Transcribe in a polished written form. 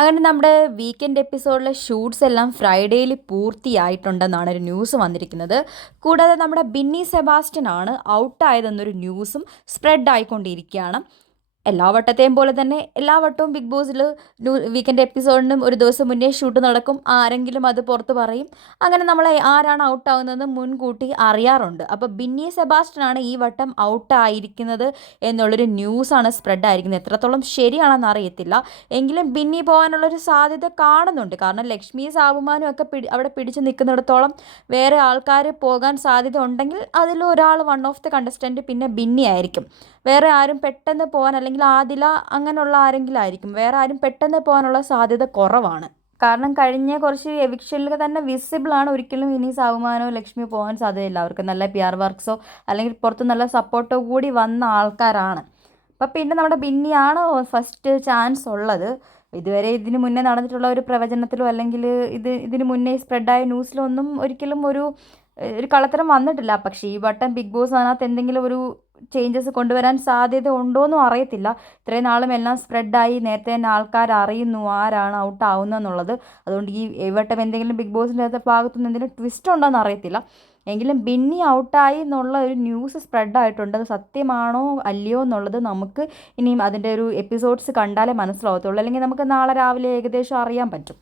അങ്ങനെ നമ്മുടെ weekend എപ്പിസോഡിലെ shoots എല്ലാം ഫ്രൈഡേയിൽ പൂർത്തിയായിട്ടുണ്ടെന്നാണ് ഒരു ന്യൂസ് വന്നിരിക്കുന്നത്. കൂടാതെ നമ്മുടെ ബിന്നി സെബാസ്റ്റ്യൻ ആണ് ഔട്ടായതെന്നൊരു ന്യൂസും സ്പ്രെഡ് ആയിക്കൊണ്ടിരിക്കുകയാണ്. എല്ലാ വട്ടത്തെയും പോലെ തന്നെ എല്ലാ വട്ടവും ബിഗ് ബോസിൽ വീക്കെൻഡ് എപ്പിസോഡിനും ഒരു ദിവസം മുന്നേ ഷൂട്ട് നടക്കും. ആരെങ്കിലും അത് പുറത്ത് പറയും. അങ്ങനെ നമ്മൾ ആരാണ് ഔട്ടാവുന്നതെന്ന് മുൻകൂട്ടി അറിയാറുണ്ട്. അപ്പോൾ ബിന്നി സെബാസ്റ്റ്യൻ ആണ് ഈ വട്ടം ഔട്ടായിരിക്കുന്നത് എന്നുള്ളൊരു ന്യൂസാണ് സ്പ്രെഡ് ആയിരിക്കുന്നത്. എത്രത്തോളം ശരിയാണെന്ന് അറിയത്തില്ല. എങ്കിലും ബിന്നി പോകാനുള്ളൊരു സാധ്യത കാണുന്നുണ്ട്. കാരണം ലക്ഷ്മി സാബുമാനും ഒക്കെ അവിടെ പിടിച്ച് നിൽക്കുന്നിടത്തോളം വേറെ ആൾക്കാർ പോകാൻ സാധ്യത ഉണ്ടെങ്കിൽ അതിലൊരാൾ വൺ ഓഫ് ദ കണ്ടസ്റ്റൻറ്റ് പിന്നെ ബിന്നി ആയിരിക്കും. വേറെ ആരും പെട്ടെന്ന് പോകാൻ, അല്ലെങ്കിൽ ആദില അങ്ങനെയുള്ള ആരെങ്കിലും ആയിരിക്കും. വേറെ ആരും പെട്ടെന്ന് പോകാനുള്ള സാധ്യത കുറവാണ്. കാരണം കഴിഞ്ഞ കുറച്ച് എവിക്ഷനിൽ തന്നെ വിസിബിളാണ്, ഒരിക്കലും ഇനി സാബുമാനോ ലക്ഷ്മിയോ പോകാൻ സാധ്യതയില്ല. അവർക്ക് നല്ല PR വർക്ക്സോ അല്ലെങ്കിൽ പുറത്ത് നല്ല സപ്പോർട്ടോ കൂടി വന്ന ആൾക്കാരാണ്. അപ്പം പിന്നെ നമ്മുടെ ബിന്നിയാണ് ഫസ്റ്റ് ചാൻസ് ഉള്ളത്. ഇതുവരെ ഇതിന് മുന്നേ നടന്നിട്ടുള്ള ഒരു പ്രവചനത്തിലോ അല്ലെങ്കിൽ ഇതിന് മുന്നേ സ്പ്രെഡായ ന്യൂസിലോ ഒന്നും ഒരിക്കലും ഒരു കള്ളത്തരം വന്നിട്ടില്ല. പക്ഷേ ഈ വട്ടം ബിഗ് ബോസ് അതിനകത്ത് എന്തെങ്കിലും ഒരു ചേഞ്ചസ് കൊണ്ടുവരാൻ സാധ്യത ഉണ്ടോയെന്നും അറിയത്തില്ല. ഇത്രയും നാളും എല്ലാം സ്പ്രെഡായി നേരത്തെ തന്നെ ആൾക്കാർ അറിയുന്നു ആരാണ് ഔട്ട് ആവുന്നതെന്നുള്ളത്. അതുകൊണ്ട് ഈ വട്ടം എന്തെങ്കിലും ബിഗ് ബോസിൻ്റെ ഭാഗത്തുനിന്ന് എന്തെങ്കിലും ട്വിസ്റ്റ് ഉണ്ടോ എന്ന് അറിയത്തില്ല. എങ്കിലും ബിന്നി ഔട്ടായി എന്നുള്ള ഒരു ന്യൂസ് സ്പ്രെഡായിട്ടുണ്ട്. അത് സത്യമാണോ അല്ലയോ എന്നുള്ളത് നമുക്ക് ഇനിയും അതിൻ്റെ ഒരു എപ്പിസോഡ്സ് കണ്ടാലേ മനസ്സിലാവത്തുള്ളൂ. അല്ലെങ്കിൽ നമുക്ക് നാളെ രാവിലെ ഏകദേശം അറിയാൻ പറ്റും.